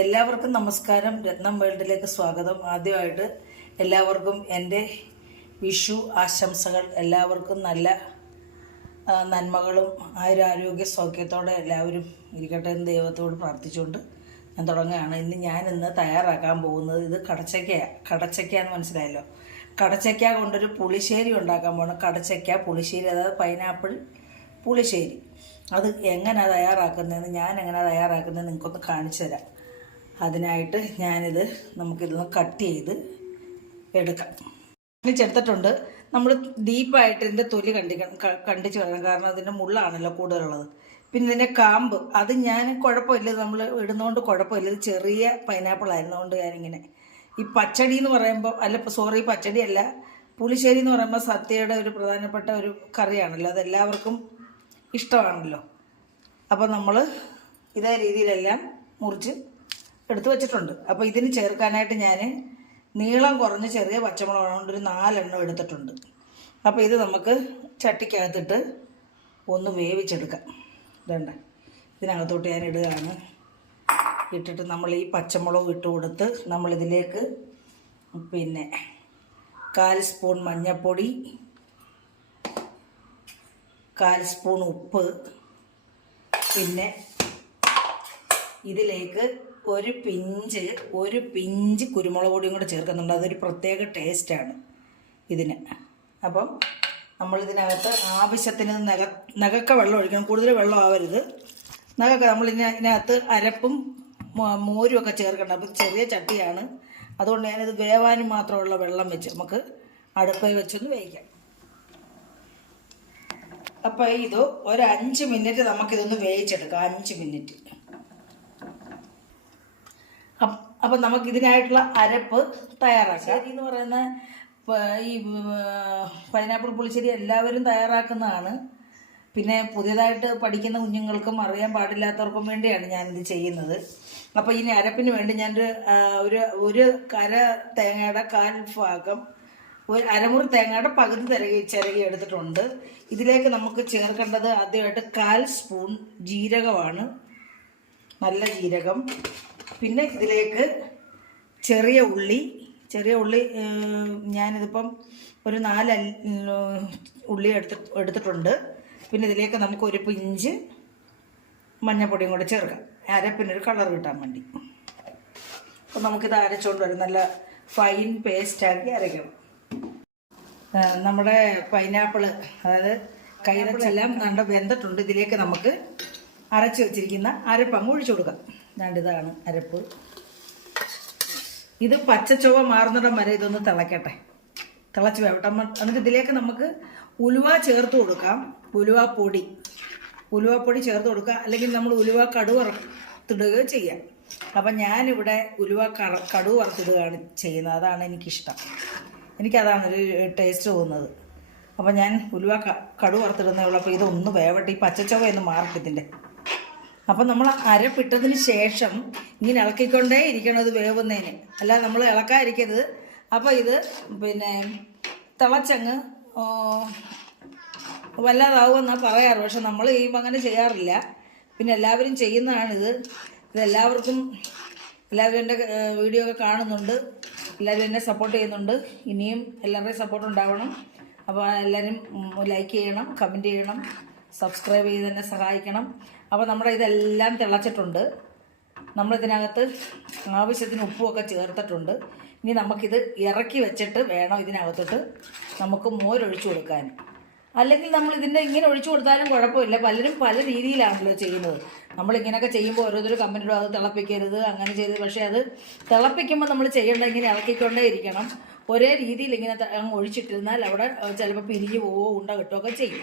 എല്ലാവർക്കും നമസ്കാരം. രത്നം വേൾഡിലേക്ക് സ്വാഗതം. ആദ്യമായിട്ട് എല്ലാവർക്കും എന്റെ വിഷു ആശംസകൾ. എല്ലാവർക്കും നല്ല നന്മകളും ആയുരാരോഗ്യ സൗഖ്യത്തോടെ എല്ലാവരും ഇരിക്കട്ടെ എന്ന് ദൈവത്തോട് പ്രാർത്ഥിച്ചുകൊണ്ട് ഞാൻ തുടങ്ങുകയാണ്. ഇന്ന് ഞാൻ ഇന്ന് തയ്യാറാക്കാൻ പോകുന്നത് ഇത് കടച്ചക്കയാണ് കടച്ചക്ക എന്ന് മനസ്സിലായല്ലോ? കടച്ചക്ക കൊണ്ടൊരു പുളിശ്ശേരി ഉണ്ടാക്കാൻ പോകണം കടച്ചക്ക പുളിശ്ശേരി അതായത് പൈനാപ്പിൾ പുളിശ്ശേരി. അത് എങ്ങനെയാണ് തയ്യാറാക്കുന്നതെന്ന് ഞാൻ എങ്ങനെയാണ് തയ്യാറാക്കുന്നതെന്ന് നിങ്ങൾക്കൊന്ന് കാണിച്ചു തരാം. അതിനായിട്ട് ഞാനിത് നമുക്കിതൊന്ന് കട്ട് ചെയ്ത് എടുക്കാം. ചെടുത്തിട്ടുണ്ട് നമ്മൾ ഡീപ്പായിട്ട് ഇതിന്റെ തൊലി കണ്ടി കണ്ടിച്ച് കളയണം. കാരണം അതിന്റെ മുള്ളാണല്ലോ കൂടുതലുള്ളത്. പിന്നെ ഇതിന്റെ കാമ്പ്. അത് ഞാൻ കുഴപ്പമില്ല. നമ്മൾ ഇടുന്നതുകൊണ്ട് കുഴപ്പമില്ല. ഇത് ചെറിയ പൈനാപ്പിൾ ആയിരുന്നതുകൊണ്ട് ഞാനിങ്ങനെ. ഈ പച്ചടി എന്ന് പറയുമ്പോൾ അല്ല സോറി പച്ചടി അല്ല. പുളിശ്ശേരി എന്ന് പറയുമ്പോൾ സത്യയുടെ ഒരു പ്രധാനപ്പെട്ട ഒരു കറിയാണല്ലോ. അതെല്ലാവർക്കും ഇഷ്ടമാണല്ലോ. അപ്പോൾ നമ്മൾ ഇതേ രീതിയിലെല്ലാം മുറിച്ച് എടുത്തു വെച്ചിട്ടുണ്ട്. അപ്പോൾ ഇതിന് ചേർക്കാനായിട്ട് ഞാൻ നീളം കുറഞ്ഞ ചെറിയ പച്ചമുളക് കൊണ്ട് ഒരു നാലെണ്ണം എടുത്തിട്ടുണ്ട്. അപ്പോൾ ഇത് നമുക്ക് ചട്ടിക്കകത്തിട്ട് ഒന്ന് വേവിച്ചെടുക്കാം. ഇതണ്ട. ഇതിനകത്തോട്ട് ഞാൻ ഇടുകയാണ്. ഇട്ടിട്ട് നമ്മൾ ഈ പച്ചമുളക് ഇട്ട് കൊടുത്ത് നമ്മളിതിലേക്ക് പിന്നെ കാൽ സ്പൂൺ മഞ്ഞൾപ്പൊടി കാൽ സ്പൂൺ ഉപ്പ് പിന്നെ ഇതിലേക്ക് ഒരു പിഞ്ച് ഒരു പിഞ്ച് കുരുമുളക് പൊടിയും കൂടെ ചേർക്കുന്നുണ്ട്. അതൊരു പ്രത്യേക ടേസ്റ്റാണ് ഇതിന്. അപ്പം നമ്മളിതിനകത്ത് ആവശ്യത്തിന് നക നകക്ക വെള്ളം ഒഴിക്കണം. കൂടുതൽ വെള്ളം ആവരുത്. നഗക്ക നമ്മൾ ഇതിനകത്ത് അരപ്പും മോരും ഒക്കെ ചേർക്കണം അപ്പം ചെറിയ ചട്ടിയാണ്. അതുകൊണ്ട് ഞാനിത് വേവാനും മാത്രമുള്ള വെള്ളം വെച്ച് നമുക്ക് അടുപ്പിൽ വെച്ചൊന്ന് വേവിക്കാം. അപ്പോൾ ഇത് ഒരു അഞ്ച് മിനിറ്റ് നമുക്കിതൊന്ന് വേവിച്ചെടുക്കാം. അഞ്ച് മിനിറ്റ്. അപ്പ് നമുക്ക് ഇതിനായിട്ടുള്ള അരപ്പ് തയ്യാറാക്കാം. എന്ന് പറയുന്ന ഈ പൈനാപ്പിൾ പുളിശ്ശേരി എല്ലാവരും തയ്യാറാക്കുന്നതാണ്. പിന്നെ പുതിയതായിട്ട് പഠിക്കുന്ന കുഞ്ഞുങ്ങൾക്കും അറിയാൻ പാടില്ലാത്തവർക്കും വേണ്ടിയാണ് ഞാനിത് ചെയ്യുന്നത്. അപ്പോൾ ഇനി അരപ്പിന് വേണ്ടി ഞാനൊരു ഒരു ഒരു കര തേങ്ങയുടെ കാൽ ഭാഗം ഒരു അരമുറി തേങ്ങയുടെ പകുതി തിരകി ചിരകി എടുത്തിട്ടുണ്ട്. ഇതിലേക്ക് നമുക്ക് ചേർക്കേണ്ടത് ആദ്യമായിട്ട് കാൽ സ്പൂൺ ജീരകമാണ്. നല്ല ജീരകം. പിന്നെ ഇതിലേക്ക് ചെറിയ ഉള്ളി ചെറിയ ഉള്ളി ഞാനിതിപ്പം ഒരു നാല് ഉള്ളി എടുത്ത് എടുത്തിട്ടുണ്ട്. പിന്നെ ഇതിലേക്ക് നമുക്ക് ഒരു പിഞ്ച് മഞ്ഞപ്പൊടിയും കൂടെ ചേർക്കാം. അരപ്പിനൊരു കളർ കിട്ടാൻ വേണ്ടി. അപ്പം നമുക്കിത് അരച്ചുകൊണ്ട് വരും. നല്ല ഫൈൻ പേസ്റ്റാക്കി അരയ്ക്കണം. നമ്മുടെ പൈനാപ്പിൾ അതായത് കൈതച്ചെല്ലാം കണ്ട വെന്തിട്ടുണ്ട്. ഇതിലേക്ക് നമുക്ക് അരച്ച് വെച്ചിരിക്കുന്ന അരപ്പങ്ങ് ഒഴിച്ചു കൊടുക്കാം. ഇതാണ് അരപ്പ്. ഇത് പച്ചച്ചുവ മാറുന്നിടം വരെ ഇതൊന്ന് തിളക്കട്ടെ. തിളച്ച് വേവട്ടെ എന്നിട്ട് ഇതിലേക്ക് നമുക്ക് ഉലുവ ചേർത്ത് കൊടുക്കാം. ഉലുവ പൊടി. ഉലുവ പൊടി ചേർത്ത് കൊടുക്കുക. അല്ലെങ്കിൽ നമ്മൾ ഉലുവ കടുവ വറുത്തിടുകയോ ചെയ്യാം. അപ്പം ഞാനിവിടെ ഉലുവ കട കടുവ വറുത്തിടുകയാണ് ചെയ്യുന്നത്. അതാണ് എനിക്കിഷ്ടം. എനിക്കതാണ് ഒരു ടേസ്റ്റ് തോന്നുന്നത്. അപ്പം ഞാൻ ഉലുവ കടു വറുത്തിടുന്നേ ഉള്ളൂ. അപ്പോൾ ഇതൊന്ന് വേവട്ടെ. ഈ പച്ചച്ചവ ഒന്ന് മാറിക്കിതിന്റെ അപ്പം നമ്മൾ അരപ്പിട്ടതിന് ശേഷം ഇങ്ങനെ ഇളക്കിക്കൊണ്ടേ ഇരിക്കണം അത് വേവുന്നതിന്. അല്ല നമ്മൾ ഇളക്കാതിരിക്കരുത്. അപ്പോൾ ഇത് പിന്നെ തിളച്ചങ്ങ് വല്ലാതാവുമെന്നാണ് പറയാറ്. പക്ഷെ നമ്മൾ ഈ അങ്ങനെ ചെയ്യാറില്ല. പിന്നെ എല്ലാവരും ചെയ്യുന്നതാണിത്. ഇതെല്ലാവർക്കും എല്ലാവരും എന്റെ വീഡിയോ ഒക്കെ കാണുന്നുണ്ട്. എല്ലാവരും എന്നെ സപ്പോർട്ട് ചെയ്യുന്നുണ്ട്. ഇനിയും എല്ലാവരുടെയും സപ്പോർട്ട് ഉണ്ടാവണം. അപ്പോൾ എല്ലാവരും ലൈക്ക് ചെയ്യണം കമന്റ് ചെയ്യണം സബ്സ്ക്രൈബ് ചെയ്ത് എന്നെ സഹായിക്കണം. അപ്പോൾ നമ്മുടെ ഇതെല്ലാം തിളച്ചിട്ടുണ്ട്. നമ്മളിതിനകത്ത് ആവശ്യത്തിന് ഉപ്പുമൊക്കെ ചേർത്തിട്ടുണ്ട്. ഇനി നമുക്കിത് ഇറക്കി വെച്ചിട്ട് വേണം ഇതിനകത്തോട്ട് നമുക്ക് മോരൊഴിച്ചു കൊടുക്കാൻ. അല്ലെങ്കിൽ നമ്മൾ ഇതിന്റെ ഇങ്ങനെ ഒഴിച്ചു കൊടുത്താലും കുഴപ്പമില്ല. പലരും പല രീതിയിലാണല്ലോ ചെയ്യുന്നത്. നമ്മൾ ഇങ്ങനെയൊക്കെ ചെയ്യുമ്പോൾ ഓരോരുത്തർ കമന്റ് അത് തിളപ്പിക്കരുത് അങ്ങനെ ചെയ്ത്. പക്ഷേ അത് തിളപ്പിക്കുമ്പോൾ നമ്മൾ ചെയ്യേണ്ട ഇങ്ങനെ ഇളക്കിക്കൊണ്ടേ ഇരിക്കണം ഒരേ രീതിയിൽ ഇങ്ങനെ അങ്ങ് ഒഴിച്ചിട്ടിരുന്നാൽ അവിടെ ചിലപ്പോൾ പിരിഞ്ഞു പോവോ ഉണ്ട കിട്ടുകയൊക്കെ ചെയ്യും.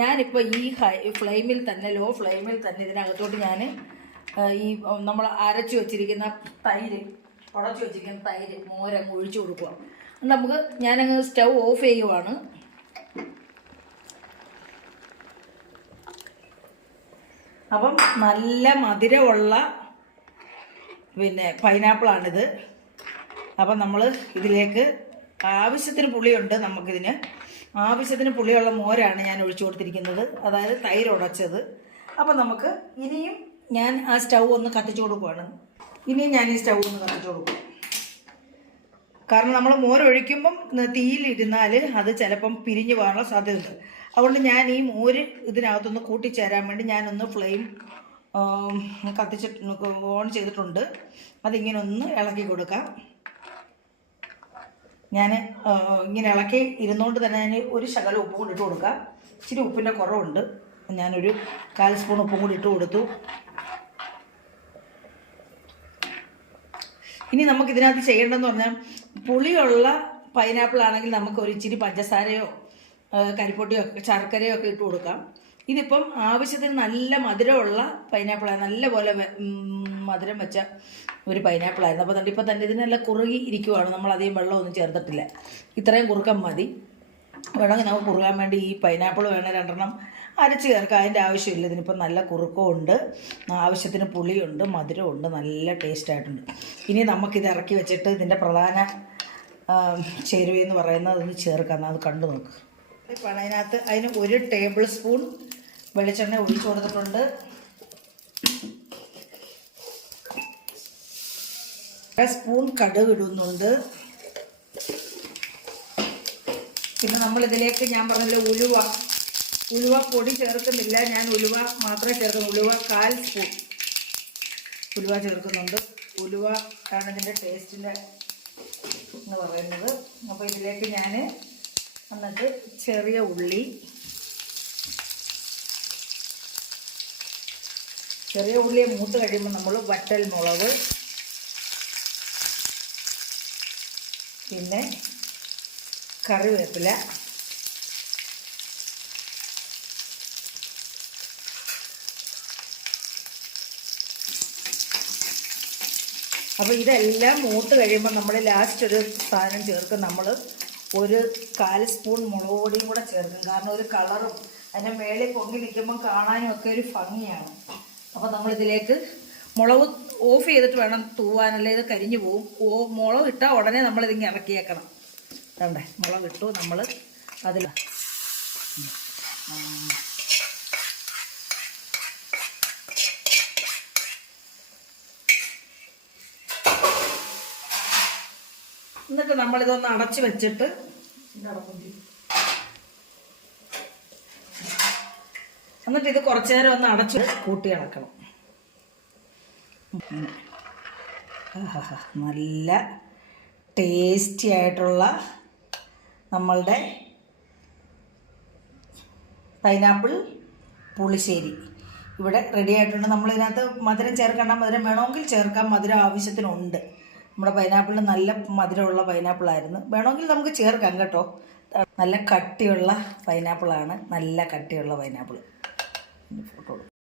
ഞാനിപ്പോൾ ഈ ഹൈ ഫ്ലെയിമിൽ തന്നെ ലോ ഫ്ലെയിമിൽ തന്നെ ഇതിനകത്തോട്ട് ഞാൻ ഈ നമ്മൾ അരച്ചു വെച്ചിരിക്കുന്ന തൈര് ഉടച്ചു വെച്ചിരിക്കുന്ന തൈര് മോരങ്ങ് ഒഴിച്ചു കൊടുക്കുക. നമുക്ക് ഞാനങ്ങ് സ്റ്റൗ ഓഫ് ചെയ്യുവാണ്. അപ്പം നല്ല മധുരമുള്ള പിന്നെ പൈനാപ്പിളാണിത്. അപ്പം നമ്മൾ ഇതിലേക്ക് ആവശ്യത്തിന് പുളിയുണ്ട് നമുക്കിതിന്. ആവശ്യത്തിന് പുളിയുള്ള മോരാണ് ഞാൻ ഒഴിച്ചു കൊടുത്തിരിക്കുന്നത്. അതായത് തൈര് ഉടച്ചത്. അപ്പം നമുക്ക് ഇനിയും ഞാൻ ആ സ്റ്റൗ ഒന്ന് കത്തിച്ചു കൊടുക്കുവാണ്. ഇനിയും ഞാൻ ഈ സ്റ്റൗ ഒന്ന് കത്തിച്ചു കൊടുക്കും. കാരണം നമ്മൾ മോരൊഴിക്കുമ്പം തീയിലിരുന്നാൽ അത് ചിലപ്പം പിരിഞ്ഞു പോകാനുള്ള സാധ്യതയുണ്ട്. അതുകൊണ്ട് ഞാൻ ഈ മോര് ഇതിനകത്തൊന്ന് കൂട്ടിച്ചേരാൻ വേണ്ടി ഞാനൊന്ന് ഫ്ലെയിം കത്തിച്ചിട്ട് ഓൺ ചെയ്തിട്ടുണ്ട്. അതിങ്ങനെ ഒന്ന് ഇളക്കി കൊടുക്കാം. ഞാൻ ഇങ്ങനെ ഇളക്കി ഇരുന്നുകൊണ്ട് തന്നെ ഞാൻ ഒരു ശകലം ഉപ്പും കൂടി ഇട്ട് കൊടുക്കാം. ഇച്ചിരി ഉപ്പിന്റെ കുറവുണ്ട്. ഞാനൊരു കാൽ സ്പൂൺ ഉപ്പും കൂടി ഇട്ട് കൊടുത്തു. ഇനി നമുക്ക് ഇതിനകത്ത് ചെയ്യേണ്ടതെന്ന് പറഞ്ഞാൽ പുളിയുള്ള പൈനാപ്പിൾ ആണെങ്കിൽ നമുക്ക് ഒരു ഇച്ചിരി പഞ്ചസാരയോ കരിപ്പൊട്ടിയോ ഒക്കെ ശർക്കരയോ ഒക്കെ ഇട്ട് കൊടുക്കാം. ഇതിപ്പം ആവശ്യത്തിന് നല്ല മധുരമുള്ള പൈനാപ്പിളാണ് നല്ല പോലെ മധുരം വെച്ച ഒരു പൈനാപ്പിളായിരുന്നു അപ്പോൾ തണ്ടിപ്പോൾ തന്നെ ഇതിനെല്ലാം കുറുകി ഇരിക്കുവാണ്. നമ്മൾ അധികം വെള്ളമൊന്നും ചേർത്തിട്ടില്ല. ഇത്രയും കുറുക്കം മതി. വേണമെങ്കിൽ നമുക്ക് കുറുകാൻ വേണ്ടി ഈ പൈനാപ്പിൾ വേണം രണ്ടെണ്ണം അരച്ച് ചേർക്കുക അതിന്റെ ആവശ്യമില്ല. ഇതിനിപ്പോൾ നല്ല കുറുക്കമുണ്ട്. ആവശ്യത്തിന് പുളിയുണ്ട് മധുരമുണ്ട് നല്ല ടേസ്റ്റ് ആയിട്ടുണ്ട്. ഇനി നമുക്കിത് ഇറക്കി വെച്ചിട്ട് ഇതിന്റെ പ്രധാന ചേരുവയെന്ന് പറയുന്നത് ഒന്ന് ചേർക്കാം. അത് കണ്ടു നോക്ക്. ഇപ്പം അതിനകത്ത് അതിന് ഒരു ടേബിൾ സ്പൂൺ വെളിച്ചെണ്ണ ഒഴിച്ചു കൊടുത്തിട്ടുണ്ട്. സ്പൂൺ കടുക് ഇടുന്നുണ്ട്. പിന്നെ നമ്മൾ ഇതിലേക്ക് ഞാൻ പറഞ്ഞല്ലോ ഉലുവ. ഉലുവ പൊടി ചേർക്കുന്നില്ല ഞാൻ ഉലുവ മാത്രമേ ചേർക്കുന്നു ഉലുവ കാൽ സ്പൂൺ. ഉലുവ ചേർക്കുന്നുണ്ട്. ഉലുവ ആണ് ഇതിന്റെ ടേസ്റ്റിന്റെ എന്ന് പറയുന്നത്. അപ്പോൾ ഇതിലേക്ക് ഞാൻ എന്നിട്ട് ചെറിയ ഉള്ളി ചെറിയ ഉള്ളിയെ മൂത്ത് കഴിയുമ്പോൾ നമ്മൾ വറ്റൽ മുളക് പിന്നെ കറിവേപ്പില. അപ്പോൾ ഇതെല്ലാം മൂത്ത് കഴിയുമ്പോൾ നമ്മൾ ലാസ്റ്റ് ഒരു സാധനം ചേർക്കും. നമ്മൾ ഒരു കാൽ സ്പൂൺ മുളക് പൊടിയും കൂടെ ചേർക്കും. കാരണം ഒരു കളറും അതിന്റെ മേളിൽ പൊങ്ങി നിൽക്കുമ്പോൾ കാണാനും ഒക്കെ ഒരു ഭംഗിയാണ്. അപ്പോൾ നമ്മളിതിലേക്ക് മുളക് ഓഫ് ചെയ്തിട്ട് വേണം തൂവാനല്ലേ ഇത് കരിഞ്ഞു പോവും. ഓ മുളക് ഇട്ടാൽ ഉടനെ നമ്മളിതിങ്ങനെ ഇറക്കിയേക്കണം. കണ്ടേ? മുളക് ഇട്ടു നമ്മൾ അതിൽ എന്നിട്ട് നമ്മളിതൊന്ന് അടച്ചു വെച്ചിട്ട് എന്നിട്ട് ഇത് കുറച്ചു നേരം ഒന്ന് അടച്ച് കൂട്ടി ഇളക്കണം. നല്ല ടേസ്റ്റി ആയിട്ടുള്ള നമ്മളുടെ പൈനാപ്പിൾ പുളിശ്ശേരി. ഇവിടെ റെഡി ആയിട്ടുണ്ട്. നമ്മൾ ഇതിനകത്ത് മധുരം ചേർക്കേണ്ട മധുരം വേണമെങ്കിൽ ചേർക്കാം. മധുരം ആവശ്യത്തിനുണ്ട്. നമ്മുടെ പൈനാപ്പിളിന് നല്ല മധുരമുള്ള പൈനാപ്പിളായിരുന്നു വേണമെങ്കിൽ നമുക്ക് ചേർക്കാം കേട്ടോ. നല്ല കട്ടിയുള്ള പൈനാപ്പിളാണ് നല്ല കട്ടിയുള്ള പൈനാപ്പിൾ ഫോട്ടോ